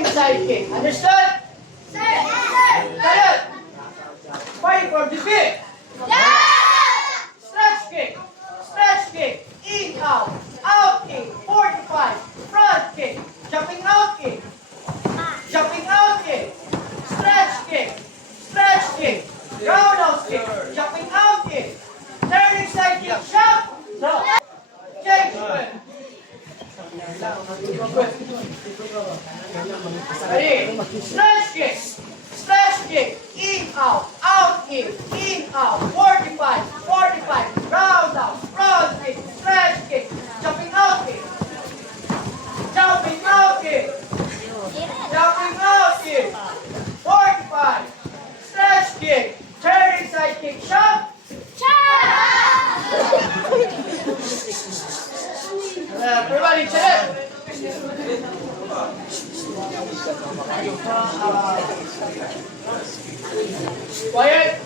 Turning side kick. Understood? Sir! Sir! Good. Fight for the feet. Stretch kick. Stretch kick. In, out. Out kick. 45. Front kick. Jumping out kick. Jumping out kick. Stretch kick. Stretch kick. Roundhouse kick. Jumping out kick. Turning side kick. Jump. No. Change. Ready? Stretch kick. Stretch kick. In, out. Out kick. In, out. 45. 45. Roundhouse. Front kick. Stretch kick. Jumping out kick. Jumping out kick. Jumping out kick. 45. Stretch kick. Turning side kick. Shot. Everybody check. Quiet.